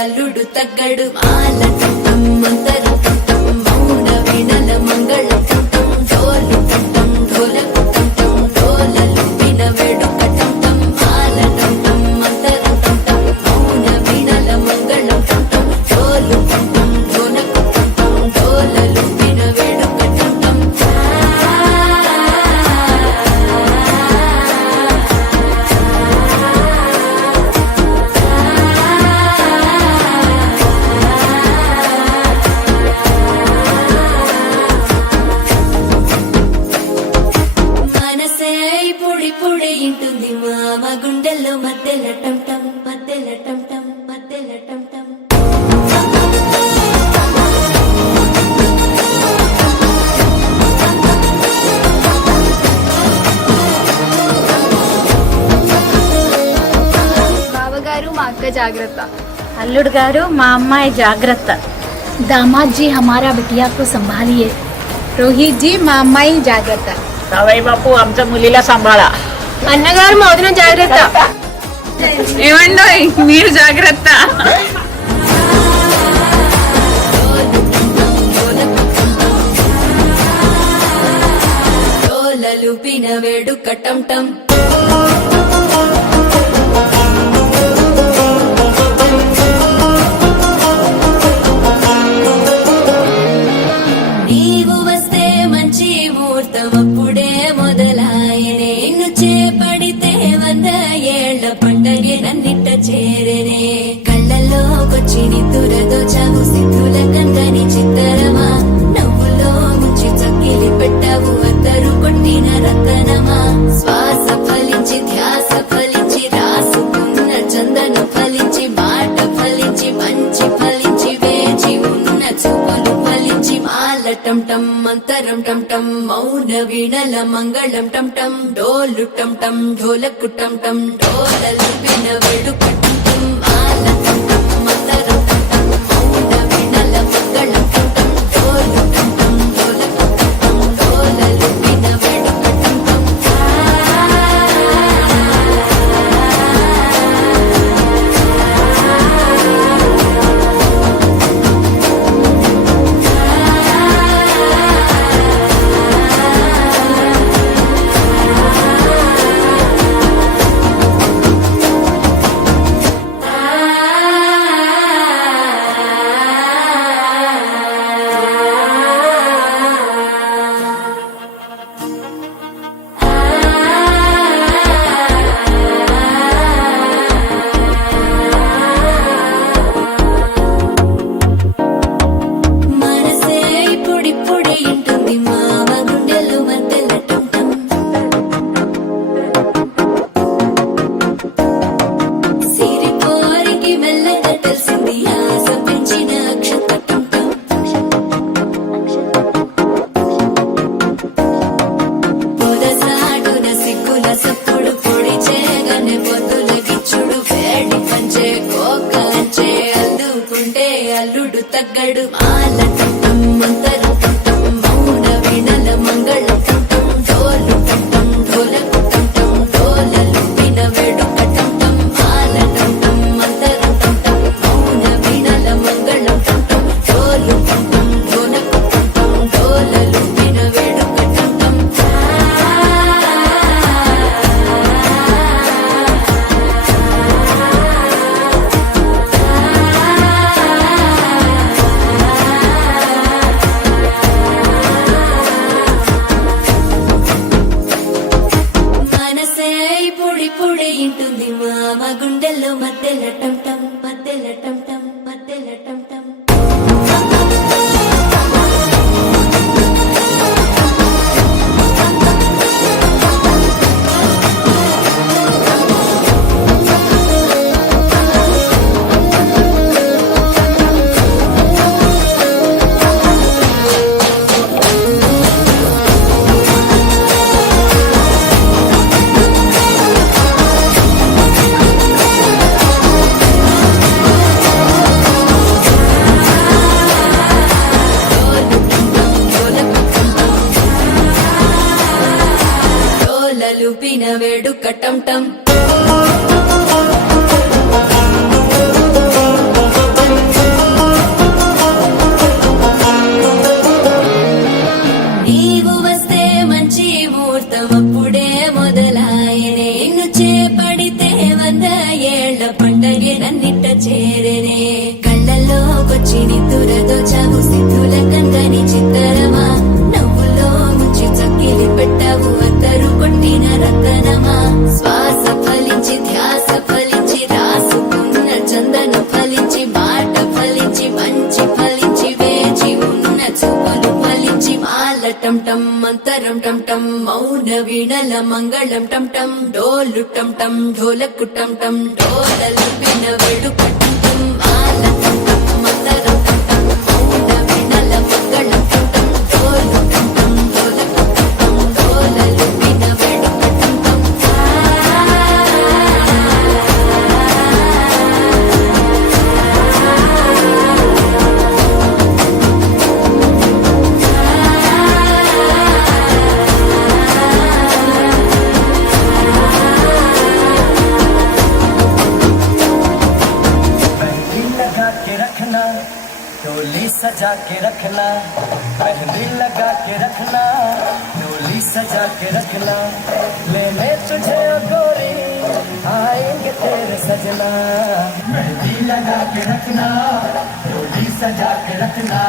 అల్లుడు తగ్గడు మాలటం మంతరం టం మౌన వీణల మంగళం టం డోలు టం ఢోలకు టం డోలలు విన వేడుక టం మాలటం టం మంతరం టం మౌన వీణల మంగళం టం డోలు టం ఢోలకు టం డోలలు విన వేడుక టం పొడి ఇంటుంది మామ గుండెల్లో మధ్యల టం టం మధ్యల టం టం మధ్యల టం టం బావగారు మా అక్క జాగ్రత్త. అల్లుడు గారు మా అమ్మాయి జాగ్రత్త. दामाद जी हमारा बिटिया को संभालिए. రోహిత్ జీ మా అమ్మాయి జాగ్రత్త. సవై బాపు ఆमच्या मुलीला सांभाळा. అన్నగారు మా వదిన జాగ్రత్త. ఏమండో మీరు జాగ్రత్త. డోలలు పిన వేడుక టం టం నీవు వస్తే మంచి ముహూర్తం అప్పుడే మొదలాయనే నిన్ను చేపడితే 100 ఏళ్ల పండగే నన్నిట్ట చేరనే కళ్ళల్లోకొచ్చి నిద్దురదో చావు సిద్ధుల కందని చిత్తరమా నవ్వులో ముంచి చక్కిలి పెట్టావు అద్దరు కొట్టిన రతనమా శ్వాస ఫలించి ధ్యాస ఫలించి రాసుకున్న చందన ఫలించి మాట ఫలించి మంచి ఫలించి వేచి ఉన్న చూపులు ఫలించి మాలటం టం మంతరం టం టం మౌన వీణల మంగళం టం టం డోలు టం టం ఢోలకు టం టం డోలలు విన వేడుక టం టం మాలటం టం మంతరం టం టం మౌన వీణల మంగళం టం టం డోలు టం టం ఢోలకు టం టం డోలలు విన వేడుక టం టం మనసే పొడి ఇంటుంది మామ గుండెల్లో మధ్యల టం టం సిరి కోరికి మెల్లగా తెలిసింది ఆశ పెంచిన అక్షత టం టం పొదసాటున సిగ్గుల సప్పుడు పొడి చేయగానే పొద్దుల గిచ్చుడు వేడి పంచే కోకంచే అల్లుకుంటే అల్లుడు తగ్గడు మాలటం టం మంతరం టం టం మౌన వీణల మంగళం టం టం డోలు టం టం ఢోలకు టం టం డోలలు విన వేడుక టం టం మాలటం టం మంతరం టం టం మౌన వీణల మంగళం టం టం డోలు టం టం ఢోలకు టం టం డోలలు విన వేడుక టం టం వేడుక టం టం నీవు వస్తే మంచి ముహూర్తం అప్పుడే మొదలాయనే నిన్ను చేపడితే 100 ఏళ్ల పండగే నన్నిట్ట చేరనే కళ్ళల్లోకొచ్చి నిద్దురదోచావు సిద్ధుల కందని చిత్తరమా నవ్వులో ముంచి చక్కిలి పెట్టావు అద్దరు కొట్టిన రతనమా శ్వాస ఫలించి ధ్యాస ఫలించి రాసుకున్న చందన ఫలించి మాట ఫలించి మంచి ఫలించి వేచి ఉన్న చూపులు ఫలించి మాల టం టం మంతరం టం టం మౌన వీణల మంగళం టం టం డోలు టం టం ఢోలకు టం టం డోలలు విన వేడుక టం టం మాల టం టం మంతరం టం టం మౌన వీణల మంగళం టం టం డోలు టం టం ఢోలకు టం టం డోలలు విన వేడుక టం టం मेहंदी लगा के रखना डोली सजा के रखना मेहंदी लगा के रखना डोली सजा के रखना लेने तुझे ओ गोरी आएंगे तेरे सजना मेहंदी लगा के रखना डोली सजा के रखना